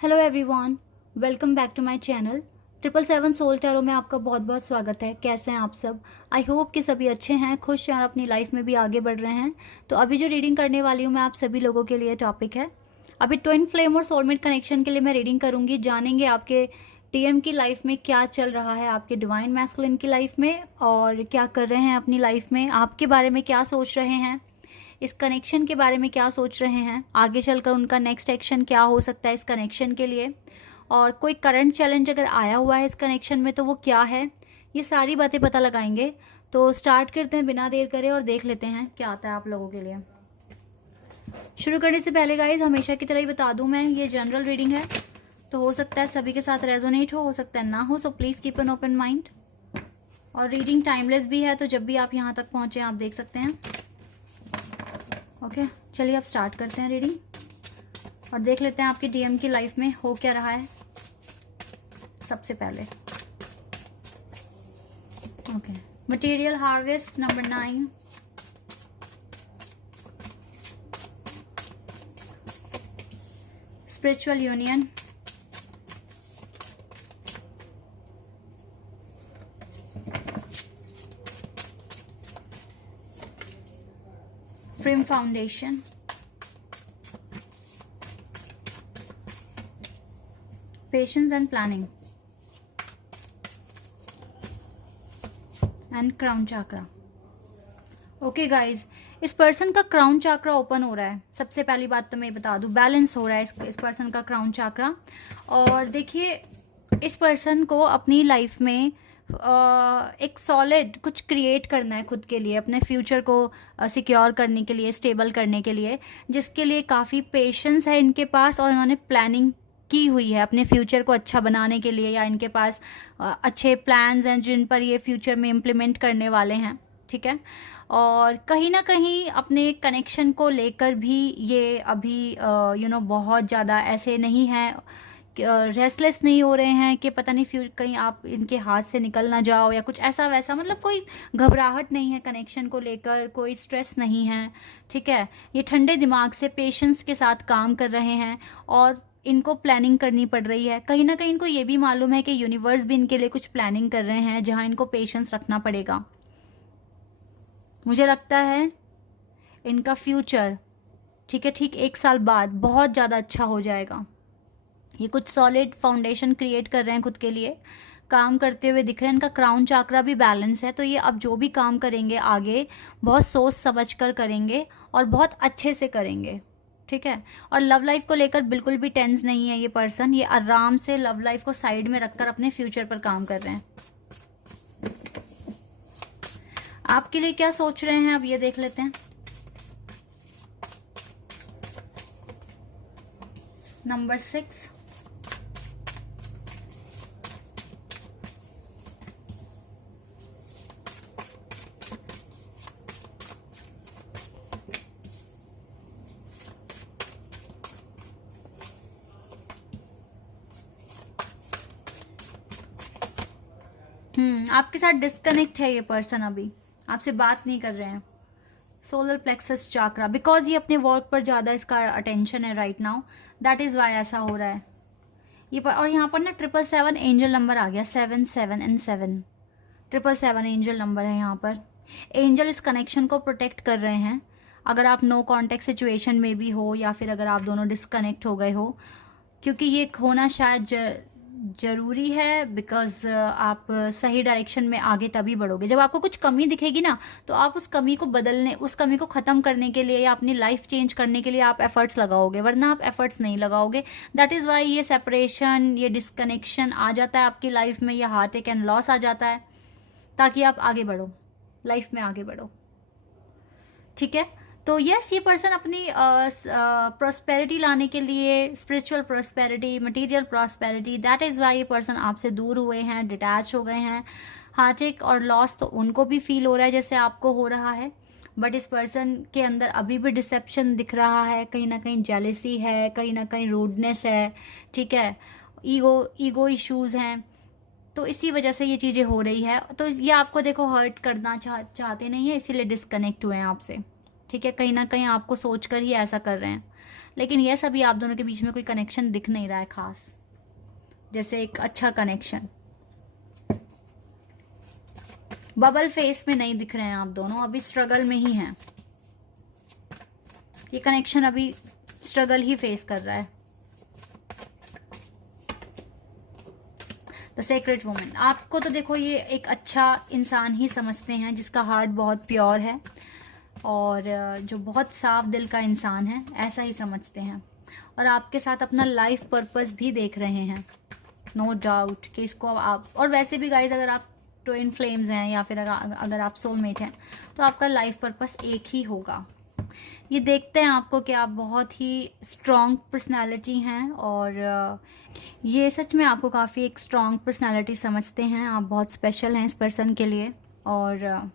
Hello everyone, welcome back to my channel. 777 soul tarot में आपका बहुत बहुत स्वागत है। कैसे हैं आप सब? आई होप कि सभी अच्छे हैं, खुश हैं और अपनी लाइफ में भी आगे बढ़ रहे हैं। तो अभी जो रीडिंग करने वाली हूँ मैं आप सभी लोगों के लिए टॉपिक है, अभी ट्विन फ्लेम और सोलमेट कनेक्शन के लिए मैं रीडिंग करूँगी। जानेंगे आपके टीएम की लाइफ में क्या चल रहा है, आपके डिवाइन मैस्कुलिन की लाइफ में, और क्या कर रहे हैं अपनी लाइफ में, आपके बारे में क्या सोच रहे हैं, इस कनेक्शन के बारे में क्या सोच रहे हैं, आगे चलकर उनका नेक्स्ट एक्शन क्या हो सकता है इस कनेक्शन के लिए, और कोई करंट चैलेंज अगर आया हुआ है इस कनेक्शन में तो वो क्या है। ये सारी बातें पता लगाएंगे। तो स्टार्ट करते हैं बिना देर करे और देख लेते हैं क्या आता है आप लोगों के लिए। शुरू करने से पहले गाइज हमेशा की तरह ही बता दूं, मैं ये जनरल रीडिंग है, तो हो सकता है सभी के साथ रेजोनेट हो सकता है ना हो, so please keep an open mind. और रीडिंग टाइमलेस भी है, तो जब भी आप यहाँ तक पहुँचे आप देख सकते हैं। ओके, चलिए अब स्टार्ट करते हैं रीडिंग और देख लेते हैं आपकी डीएम की लाइफ में हो क्या रहा है सबसे पहले। Okay, material harvest number 9, spiritual union, frame foundation, patience and planning, and crown chakra. Okay guys, इस पर्सन का क्राउन चाक्रा ओपन हो रहा है। सबसे पहली बात तो मैं बता दूं, बैलेंस हो रहा है इस पर्सन का क्राउन चाक्रा। और देखिए, इस पर्सन को अपनी लाइफ में एक सॉलिड कुछ क्रिएट करना है खुद के लिए, अपने फ्यूचर को सिक्योर करने के लिए, स्टेबल करने के लिए, जिसके लिए काफ़ी पेशेंस है इनके पास और इन्होंने प्लानिंग की हुई है अपने फ्यूचर को अच्छा बनाने के लिए, या इनके पास अच्छे प्लान्स हैं जिन पर ये फ्यूचर में इम्प्लीमेंट करने वाले हैं। ठीक है, और कहीं ना कहीं अपने कनेक्शन को लेकर भी ये अभी बहुत ज़्यादा ऐसे नहीं हैं, रेस्टलेस नहीं हो रहे हैं कि पता नहीं कहीं आप इनके हाथ से निकल ना जाओ या कुछ ऐसा वैसा, मतलब कोई घबराहट नहीं है कनेक्शन को लेकर, कोई स्ट्रेस नहीं है। ठीक है, ये ठंडे दिमाग से पेशेंस के साथ काम कर रहे हैं और इनको प्लानिंग करनी पड़ रही है। कहीं ना कहीं इनको ये भी मालूम है कि यूनिवर्स भी इनके लिए कुछ प्लानिंग कर रहे हैं जहाँ इनको पेशेंस रखना पड़ेगा। मुझे लगता है इनका फ्यूचर, ठीक है, ठीक 1 साल बाद बहुत ज़्यादा अच्छा हो जाएगा। ये कुछ सॉलिड फाउंडेशन क्रिएट कर रहे हैं खुद के लिए, काम करते हुए दिख रहे हैं। इनका क्राउन चाक्रा भी बैलेंस है, तो ये अब जो भी काम करेंगे आगे बहुत सोच समझ कर करेंगे और बहुत अच्छे से करेंगे। ठीक है, और लव लाइफ को लेकर बिल्कुल भी टेंस नहीं है ये पर्सन, ये आराम से लव लाइफ को साइड में रखकर अपने फ्यूचर पर काम कर रहे हैं। आपके लिए क्या सोच रहे हैं अब ये देख लेते हैं। नंबर 6, आपके साथ डिस्कनेक्ट है ये पर्सन, अभी आपसे बात नहीं कर रहे हैं। सोलर प्लेक्सस चाक्रा, बिकॉज ये अपने वर्क पर ज़्यादा इसका अटेंशन है right now, that is why ऐसा हो रहा है ये पर। और यहाँ पर ना 777 एंजल नंबर आ गया, 7 7 एंड 7, 777 एंजल नंबर है यहाँ पर। एंजल इस कनेक्शन को प्रोटेक्ट कर रहे हैं। अगर आप नो कॉन्टेक्ट सिचुएशन में भी हो या फिर अगर आप दोनों डिस्कनेक्ट हो गए हो, क्योंकि ये होना शायद ज़रूरी है, बिकॉज आप सही डायरेक्शन में आगे तभी बढ़ोगे जब आपको कुछ कमी दिखेगी ना, तो आप उस कमी को बदलने, उस कमी को ख़त्म करने के लिए या अपनी लाइफ चेंज करने के लिए आप एफर्ट्स लगाओगे, वरना आप एफर्ट्स नहीं लगाओगे। दैट इज़ वाई ये सेपरेशन, ये डिस्कनेक्शन आ जाता है आपकी लाइफ में, ये हार्ट अटैक एंड लॉस आ जाता है, ताकि आप आगे बढ़ो, लाइफ में आगे बढ़ो। ठीक है, तो यस, ये पर्सन अपनी प्रॉस्पेरिटी लाने के लिए, spiritual prosperity, material prosperity, that is why ये पर्सन आपसे दूर हुए हैं, डिटैच हो गए हैं। हार्टएक और लॉस तो उनको भी फील हो रहा है जैसे आपको हो रहा है, बट इस पर्सन के अंदर अभी भी डिसेप्शन दिख रहा है, कहीं ना कहीं जेलेसी है, कहीं ना कहीं रूडनेस है। ठीक है, ईगो इश्यूज़ हैं, तो इसी वजह से ये चीज़ें हो रही है। तो ये आपको देखो हर्ट करना चाहते नहीं है, इसीलिए डिस्कनेक्ट हुए हैं आपसे। ठीक है, कहीं ना कहीं आपको सोचकर ही ऐसा कर रहे हैं, लेकिन यस अभी आप दोनों के बीच में कोई कनेक्शन दिख नहीं रहा है खास, जैसे एक अच्छा कनेक्शन। बबल फेस में नहीं दिख रहे हैं आप दोनों, अभी स्ट्रगल में ही हैं। ये कनेक्शन अभी स्ट्रगल ही फेस कर रहा है। द सीक्रेट वुमन, आपको तो देखो ये एक अच्छा इंसान ही समझते हैं जिसका हार्ट बहुत प्योर है और जो बहुत साफ दिल का इंसान है, ऐसा ही समझते हैं। और आपके साथ अपना लाइफ पर्पस भी देख रहे हैं, नो डाउट कि इसको आप, और वैसे भी गाइज अगर आप ट्विन फ्लेम्स हैं या फिर अगर आप सोलमेट हैं तो आपका लाइफ पर्पस एक ही होगा। ये देखते हैं आपको कि आप बहुत ही स्ट्रॉन्ग पर्सनालिटी हैं और ये सच में आपको काफ़ी एक स्ट्रॉन्ग पर्सनालिटी समझते हैं। आप बहुत स्पेशल हैं इस पर्सन के लिए और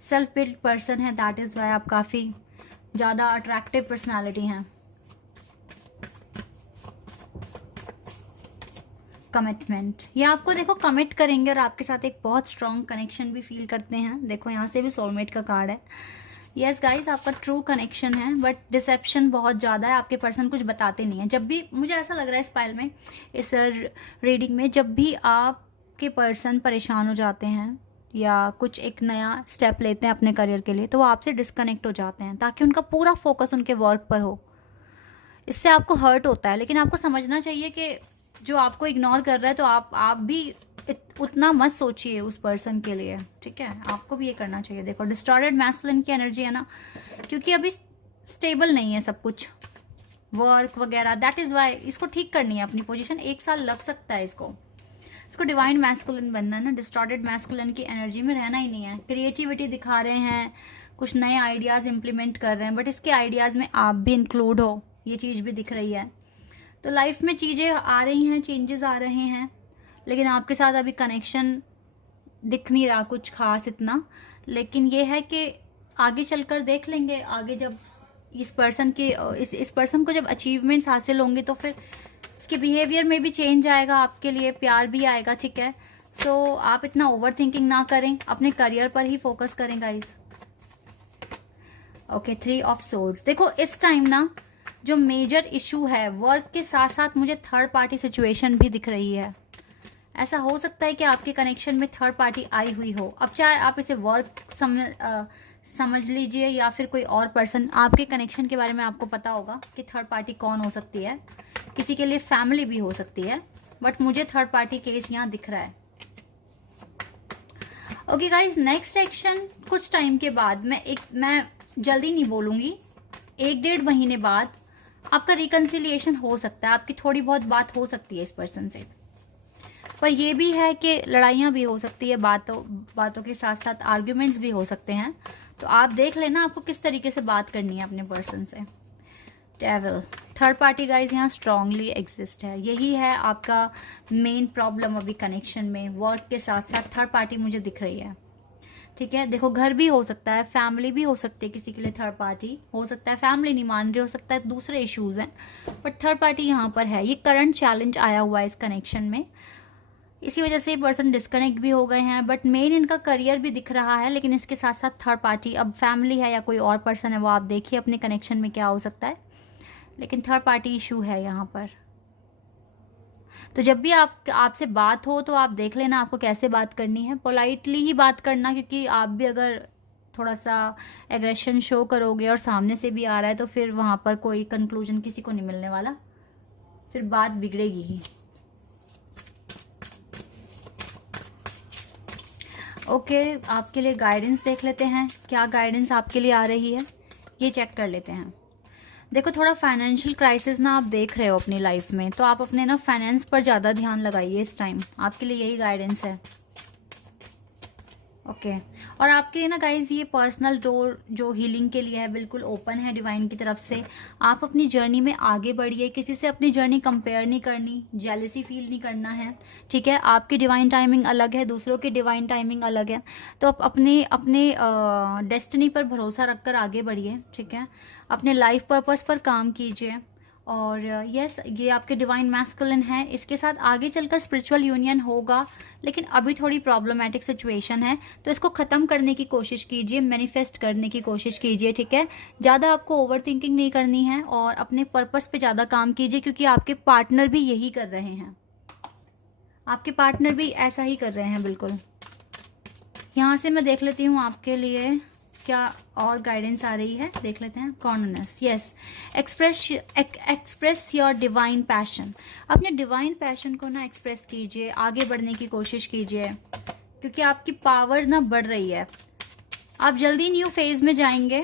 सेल्फ बिल्ड पर्सन है, दैट इज़ वाई आप काफ़ी ज़्यादा अट्रैक्टिव पर्सनालिटी हैं। कमिटमेंट, ये आपको देखो कमिट करेंगे और आपके साथ एक बहुत स्ट्रॉन्ग कनेक्शन भी फील करते हैं। देखो यहाँ से भी सोलमेट का कार्ड है। यस गाइस, आपका ट्रू कनेक्शन है बट डिसेप्शन बहुत ज़्यादा है। आपके पर्सन कुछ बताते नहीं है। जब भी मुझे ऐसा लग रहा है इस पाइल में, इस रीडिंग में, जब भी आपके पर्सन परेशान हो जाते हैं या कुछ एक नया स्टेप लेते हैं अपने करियर के लिए, तो वो आपसे डिस्कनेक्ट हो जाते हैं ताकि उनका पूरा फोकस उनके वर्क पर हो। इससे आपको हर्ट होता है, लेकिन आपको समझना चाहिए कि जो आपको इग्नोर कर रहा है तो आप भी उतना मत सोचिए उस पर्सन के लिए, ठीक है? आपको भी ये करना चाहिए। देखो डिस्टॉर्टेड मैस्कुलिन की एनर्जी है ना, क्योंकि अभी स्टेबल नहीं है सब कुछ, वर्क वगैरह, दैट इज़ वाई इसको ठीक करनी है अपनी पोजीशन। 1 साल लग सकता है इसको डिवाइन मैस्कुलिन बनना है ना। डिस्टॉर्टेड मैस्कुलिन की एनर्जी में रहना ही नहीं है। क्रिएटिविटी दिखा रहे हैं, कुछ नए आइडियाज़ इम्प्लीमेंट कर रहे हैं, बट इसके आइडियाज़ में आप भी इंक्लूड हो, ये चीज़ भी दिख रही है। तो लाइफ में चीज़ें आ रही हैं, चेंजेस आ रहे हैं, लेकिन आपके साथ अभी कनेक्शन दिख नहीं रहा कुछ खास इतना। लेकिन ये है कि आगे चलकर देख लेंगे, आगे जब इस पर्सन के इस पर्सन को जब अचीवमेंट्स हासिल होंगे तो फिर इसके बिहेवियर में भी चेंज आएगा, आपके लिए प्यार भी आएगा, ठीक है? सो आप इतना ओवर थिंकिंग ना करें, अपने करियर पर ही फोकस करें गाइज। Okay, 3 of swords. देखो इस टाइम ना जो मेजर इशू है, वर्क के साथ साथ मुझे थर्ड पार्टी सिचुएशन भी दिख रही है। ऐसा हो सकता है कि आपके कनेक्शन में थर्ड पार्टी आई हुई हो। अब चाहे आप इसे वर्क समझ लीजिए या फिर कोई और पर्सन, आपके कनेक्शन के बारे में आपको पता होगा कि थर्ड पार्टी कौन हो सकती है। किसी के लिए फैमिली भी हो सकती है, बट मुझे थर्ड पार्टी केस यहाँ दिख रहा है। ओके गाइज, नेक्स्ट एक्शन कुछ टाइम के बाद, मैं जल्दी नहीं बोलूँगी, 1-1.5 महीने बाद आपका रिकन्सिलिएशन हो सकता है, आपकी थोड़ी बहुत बात हो सकती है इस पर्सन से। पर यह भी है कि लड़ाइयाँ भी हो सकती है, बातों के साथ साथ आर्ग्यूमेंट्स भी हो सकते हैं। तो आप देख लेना आपको किस तरीके से बात करनी है अपने पर्सन से। डेविल, थर्ड पार्टी गाइज यहाँ स्ट्रांगली एग्जिस्ट है। यही है आपका मेन प्रॉब्लम अभी कनेक्शन में। वर्क के साथ साथ थर्ड पार्टी मुझे दिख रही है, ठीक है? देखो घर भी हो सकता है, फैमिली भी हो सकती है, किसी के लिए थर्ड पार्टी हो सकता है, फैमिली नहीं मान रही, हो सकता है दूसरे इश्यूज हैं, बट थर्ड पार्टी यहाँ पर है। ये करंट चैलेंज आया हुआ है इस कनेक्शन में, इसी वजह से पर्सन डिस्कनेक्ट भी हो गए हैं। बट मेन इनका करियर भी दिख रहा है, लेकिन इसके साथ साथ थर्ड पार्टी, अब फैमिली है या कोई और पर्सन है, वो आप देखिए अपने कनेक्शन में क्या हो सकता है, लेकिन थर्ड पार्टी इशू है यहाँ पर। तो जब भी आपसे बात हो तो आप देख लेना आपको कैसे बात करनी है। पोलाइटली ही बात करना, क्योंकि आप भी अगर थोड़ा सा एग्रेशन शो करोगे और सामने से भी आ रहा है तो फिर वहाँ पर कोई कंक्लूजन किसी को नहीं मिलने वाला, फिर बात बिगड़ेगी ही। ओके, आपके लिए गाइडेंस देख लेते हैं, क्या गाइडेंस आपके लिए आ रही है ये चेक कर लेते हैं। देखो थोड़ा फाइनेंशियल क्राइसिस ना आप देख रहे हो अपनी लाइफ में, तो आप अपने ना फाइनेंस पर ज़्यादा ध्यान लगाइए इस टाइम, आपके लिए यही गाइडेंस है। ओके, और आपके लिए ना गाइज ये पर्सनल डोर जो हीलिंग के लिए है बिल्कुल ओपन है डिवाइन की तरफ से। आप अपनी जर्नी में आगे बढ़िए, किसी से अपनी जर्नी कंपेयर नहीं करनी, जेलसी फील नहीं करना है, ठीक है? आपकी डिवाइन टाइमिंग अलग है, दूसरों की डिवाइन टाइमिंग अलग है। तो आप अपने डेस्टिनी पर भरोसा रखकर आगे बढ़िए, ठीक है? अपने लाइफ पर्पस पर काम कीजिए और यस ये आपके डिवाइन मैस्कुलिन है, इसके साथ आगे चलकर स्पिरिचुअल यूनियन होगा, लेकिन अभी थोड़ी प्रॉब्लमेटिक सिचुएशन है, तो इसको ख़त्म करने की कोशिश कीजिए, मैनिफेस्ट करने की कोशिश कीजिए, ठीक है। ज़्यादा आपको ओवर थिंकिंग नहीं करनी है और अपने पर्पस पे ज़्यादा काम कीजिए, क्योंकि आपके पार्टनर भी यही कर रहे हैं, आपके पार्टनर भी ऐसा ही कर रहे हैं बिल्कुल। यहाँ से मैं देख लेती हूँ आपके लिए क्या और गाइडेंस आ रही है, देख लेते हैं। कॉर्ननेस, yes, express your divine passion. अपने डिवाइन पैशन को ना एक्सप्रेस कीजिए, आगे बढ़ने की कोशिश कीजिए, क्योंकि आपकी पावर ना बढ़ रही है। आप जल्दी न्यू फेज में जाएंगे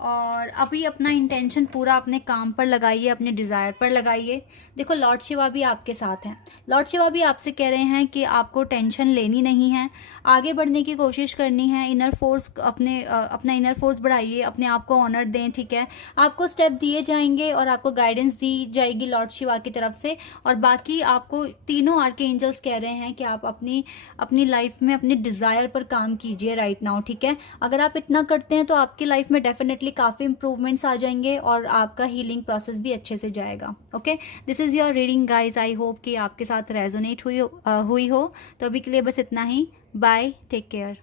और अभी अपना इंटेंशन पूरा अपने काम पर लगाइए, अपने डिज़ायर पर लगाइए। देखो लॉर्ड शिवा भी आपके साथ हैं, लॉर्ड शिवा भी आपसे कह रहे हैं कि आपको टेंशन लेनी नहीं है, आगे बढ़ने की कोशिश करनी है। इनर फोर्स अपना इनर फोर्स बढ़ाइए, अपने आप को ऑनर दें, ठीक है। आपको स्टेप दिए जाएंगे और आपको गाइडेंस दी जाएगी लॉर्ड शिवा की तरफ से। और बाकी आपको तीनों आर्के एंजल्स कह रहे हैं कि आप अपनी लाइफ में अपने डिज़ायर पर काम कीजिए राइट नाउ, ठीक है। अगर आप इतना करते हैं तो आपकी लाइफ में डेफिनेटली काफ़ी इंप्रूवमेंट्स आ जाएंगे और आपका हीलिंग प्रोसेस भी अच्छे से जाएगा। Okay, this is your reading guys. I hope कि आपके साथ रेजोनेट हुई हो। तो अभी के लिए बस इतना ही। Bye, take care.